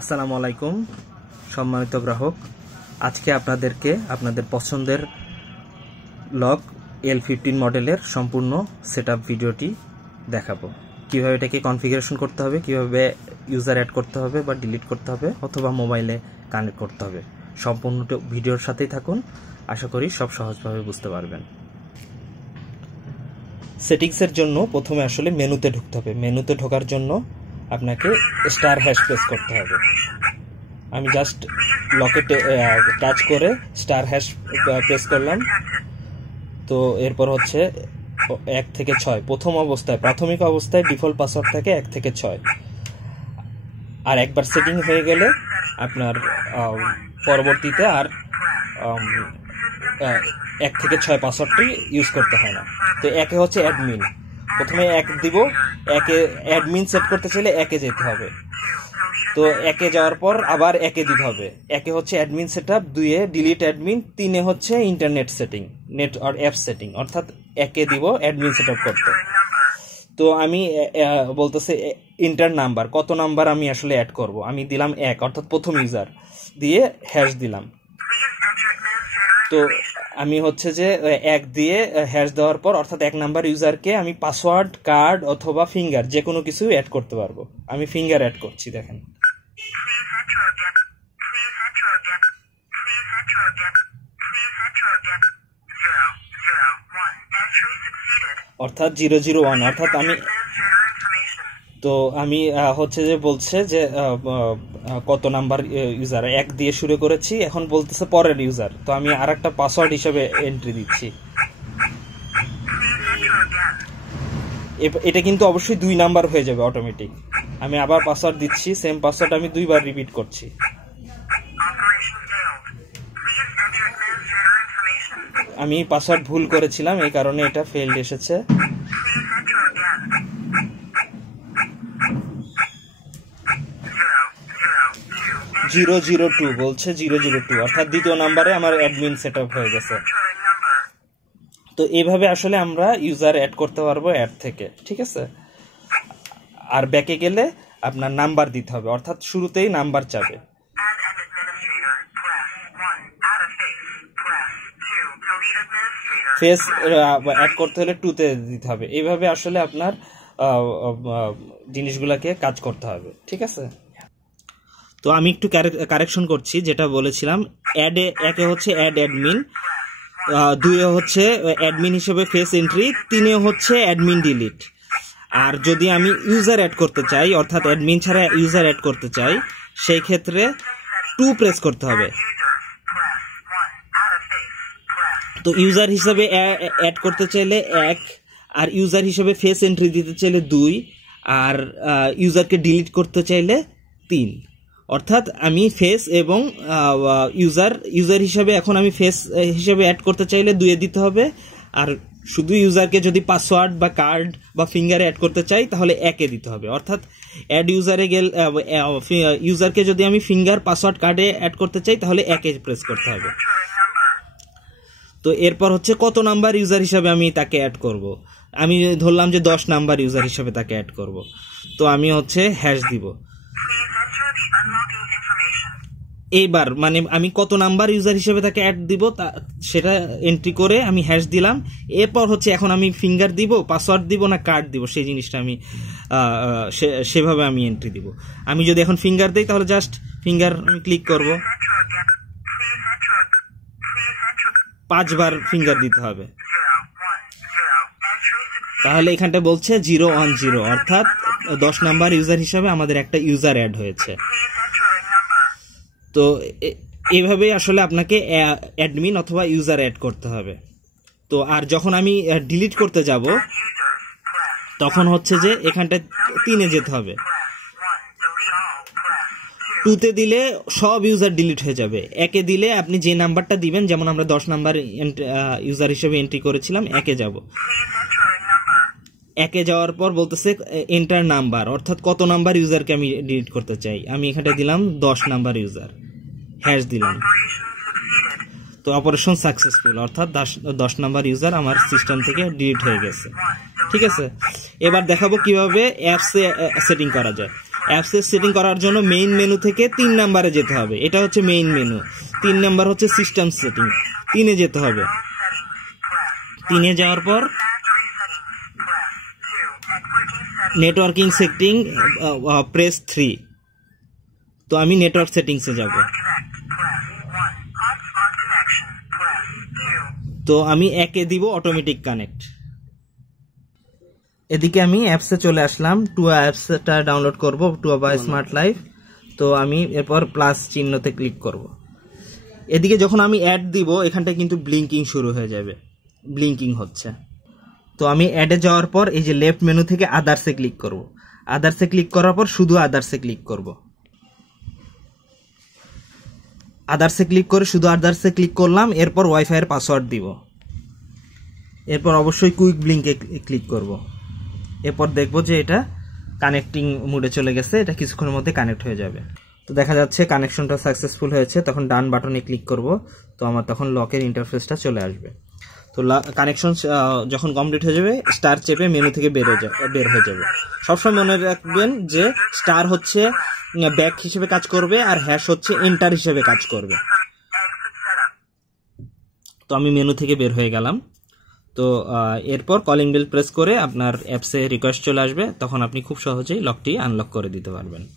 আসসালামু আলাইকুম সম্মানিত গ্রাহক, আজকে আপনাদেরকে আপনাদের পছন্দের লক L15 মডেলের সম্পূর্ণ সেটআপ ভিডিওটি দেখাবো। কিভাবে এটাকে কনফিগারেশন করতে হবে, কিভাবে ইউজার অ্যাড করতে হবে বা ডিলিট করতে হবে অথবা মোবাইলে কানেক্ট করতে হবে। সম্পূর্ণ ভিডিওর সাথেই থাকুন, আশা করি সব সহজভাবে বুঝতে পারবেন। সেটিংসের জন্য প্রথমে আসলে মেনুতে ঢুকতে হবে। মেনুতে ঢোকার জন্য আপনাকে স্টার হ্যাশ প্রেস করতে হবে। আমি জাস্ট লকে টাচ করে স্টার হ্যাশ প্রেস করলাম। তো এরপর হচ্ছে 1 থেকে 6 প্রথম অবস্থায়, প্রাথমিক অবস্থায় ডিফল্ট পাসওয়ার্ড থাকে 1 থেকে 6। আর একবার সেটিং হয়ে গেলে আপনার পরবর্তীতে আর 1 থেকে 6 পাসওয়ার্ডটি ইউজ করতে হয় না। তো একে হচ্ছে অ্যাডমিন, প্রথমে 1 দিব। একে অ্যাডমিন সেট করতে চাইলে একে যেতে হবে। তো একে যাওয়ার পর আবার একে দিতে হবে। একে হচ্ছে অ্যাডমিন সেটআপ, 2 ডিলিট অ্যাডমিন, 3 হচ্ছে ইন্টারনেট সেটিং, নেট আর অ্যাপ সেটিং। অর্থাৎ একে দিব অ্যাডমিন সেটআপ করতে। তো আমি বলতেছে ইন্টার নাম্বার, কত নাম্বার আমি আসলে অ্যাড করব। আমি দিলাম 1, অর্থাৎ প্রথম ইউজার দিয়ে হ্যাশ দিলাম। তো আমি হচ্ছে যে 1 দিয়ে হ্যাশ দেওয়ার পর, অর্থাৎ 1 নাম্বার ইউজারকে আমি পাসওয়ার্ড, কার্ড অথবা ফিঙ্গার যে কোনো কিছু অ্যাড করতে পারবো। আমি ফিঙ্গার অ্যাড করছি, দেখেন। অর্থাৎ 001, অর্থাৎ আমি হচ্ছে যে বলছে যে কত নাম্বার ইউজার, 1 দিয়ে শুরু করেছি, এখন বলতেছে পরের ইউজার। তো আমি আরেকটা পাসওয়ার্ড হিসেবে এন্ট্রি দিচ্ছি। এটা কিন্তু অবশ্যই 2 নাম্বার হয়ে যাবে অটোমেটিক। আমি আবার পাসওয়ার্ড দিচ্ছি, সেম পাসওয়ার্ড আমি 2 বার রিপিট করছি। আমি পাসওয়ার্ড ভুল করেছিলাম, এই কারণে এটা ফেইল্ড এসেছে। (002) বলছে 002, অর্থাৎ দ্বিতীয় নাম্বারে আমার অ্যাডমিন সেটআপ হয়ে গেছে। তো এইভাবে আসলে আমরা ইউজার অ্যাড করতে পারবো অ্যাড থেকে, ঠিক আছে। আর ব্যাকে গেলে আপনার নাম্বার দিতে হবে, অর্থাৎ শুরুতেই নাম্বার চাবে। ফেস অ্যাড করতে হলে 2-তে দিতে হবে। এইভাবে আসলে আপনার জিনিসগুলোকে কাজ করতে হবে, ঠিক আছে। তো আমি একটু কারেকশন করছি, যেটা বলেছিলাম একে হচ্ছে অ্যাড অ্যাডমিন, 2 হচ্ছে অ্যাডমিন হিসেবে ফেস এন্ট্রি, 3 হচ্ছে অ্যাডমিন ডিলিট। আর যদি আমি ইউজার অ্যাড করতে চাই, অর্থাৎ অ্যাডমিন ছাড়া ইউজার অ্যাড করতে চাই, সেই ক্ষেত্রে 2 প্রেস করতে হবে। তো ইউজার হিসেবে অ্যাড করতে চাইলে 1, আর ইউজার হিসেবে ফেস এন্ট্রি দিতে চাইলে 2, আর ইউজারকে ডিলিট করতে চাইলে 3। অর্থাৎ আমি ফেস এবং ইউজার হিসেবে, এখন আমি ফেস হিসেবে অ্যাড করতে চাইলে 2 দিতে হবে। আর শুধু ইউজারকে যদি পাসওয়ার্ড বা কার্ড বা ফিঙ্গারে অ্যাড করতে চাই তাহলে 1 দিতে হবে। অর্থাৎ অ্যাড ইউজারে গেলে, ইউজারকে যদি আমি ফিঙ্গার, পাসওয়ার্ড, কার্ডে অ্যাড করতে চাই তাহলে 1 প্রেস করতে হবে। তো এরপর হচ্ছে কত নাম্বার ইউজার হিসাবে আমি তাকে অ্যাড করব। আমি ধরলাম যে 10 নাম্বার ইউজার হিসাবে তাকে অ্যাড করব। তো আমি হচ্ছে হ্যাশ দিব। এইবার মানে আমি কত নাম্বার ইউজার হিসেবে তাকে অ্যাড দিব সেটা এন্ট্রি করে আমি হ্যাশ দিলাম। এরপর হচ্ছে এখন আমি ফিঙ্গার দিব, পাসওয়ার্ড দিব না কার্ড দিব, সেই জিনিসটা আমি সেভাবে আমি এন্ট্রি দিব। আমি যদি এখন ফিঙ্গার দিই তাহলে জাস্ট ফিঙ্গার আমি ক্লিক করব, 5 বার ফিঙ্গার দিতে হবে। তাহলে এখানটা বলছে 010, অর্থাৎ 10 নাম্বার ইউজার হিসাবে আমাদের একটা ইউজার অ্যাড হয়েছে। তো এইভাবেই আসলে আপনাকে অ্যাডমিন অথবা ইউজার অ্যাড করতে হবে। তো আর যখন আমি ডিলিট করতে যাব তখন হচ্ছে যে এখানটা 3-এ যেতে হবে। 2-তে দিলে সব ইউজার ডিলিট হয়ে যাবে। 1-এ দিলে আপনি যে নাম্বারটা দিবেন, যেমন আমরা 10 নাম্বার ইউজার হিসেবে এন্ট্রি করেছিলাম, 1-এ যাব। 1-এ যাওয়ার পর বলতেছে এন্টার নাম্বার, অর্থাৎ কত নাম্বার ইউজারকে আমি ডিলিট করতে চাই। আমি এখানটা দিলাম 10 নাম্বার ইউজার, হ্যাশ দিলাম। তো অপারেশন সাকসেসফুল, অর্থাৎ 10 নাম্বার ইউজার আমার সিস্টেম থেকে ডিলিট হয়ে গেছে, ঠিক আছে। এবার দেখাবো কিভাবে অ্যাপসে সেটিং করা যায়। অ্যাপসের সেটিং করার জন্য মেইন মেনু থেকে 3 নম্বরে যেতে হবে। এটা হচ্ছে মেইন মেনু। 3 নাম্বার হচ্ছে সিস্টেম সেটিং, 3-এ যেতে হবে। 3-এ যাওয়ার পর নেটওয়ার্কিং সেটিং প্রেস 3। তো আমি নেটওয়ার্ক সেটিংসে যাব। তো আমি 1-এ দিব অটোমেটিক কানেক্ট। এদিকে আমি অ্যাপসে চলে আসলাম। টুয়া অ্যাপসটা ডাউনলোড করব, টুয়া বা স্মার্ট লাইফ। তো আমি এরপর প্লাস চিহ্নতে ক্লিক করব। এদিকে যখন আমি অ্যাড দিব এখানটায় কিন্তু ব্লিঙ্কিং শুরু হয়ে যাবে, ব্লিঙ্কিং হচ্ছে। তো আমি অ্যাডে যাওয়ার পর এই যে লেফট মেনু থেকে আদার্সে ক্লিক করব। আদার্সে ক্লিক করার পর শুধু আদার্সে ক্লিক করব। আদার্সে ক্লিক করে শুধু আদার্সে ক্লিক করলাম। এরপর ওয়াইফাইয়ের পাসওয়ার্ড দিব। এরপর অবশ্যই কুইক ব্লিঙ্কে ক্লিক করব। এরপর দেখব যে এটা কানেক্টিং মোডে চলে গেছে, এটা কিছুক্ষণের মধ্যে কানেক্ট হয়ে যাবে। তো দেখা যাচ্ছে কানেকশনটা সাকসেসফুল হয়েছে। তখন ডান বাটনে ক্লিক করব। তো আমার তখন লকের ইন্টারফেসটা চলে আসবে। তো কানেকশন যখন কমপ্লিট হয়ে যাবে স্টার চেপে মেনু থেকে বের হয়ে যাবে। সবসময় মনে রাখবেন যে স্টার হচ্ছে ব্যাক হিসেবে কাজ করবে আর হ্যাশ হচ্ছে এন্টার হিসেবে কাজ করবে। তো আমি মেনু থেকে বের হয়ে গেলাম। তো এরপর কলিং বেল প্রেস করে আপনার অ্যাপসে রিকোয়েস্ট চলে আসবে, তখন আপনি খুব সহজেই লকটি আনলক করে দিতে পারবেন।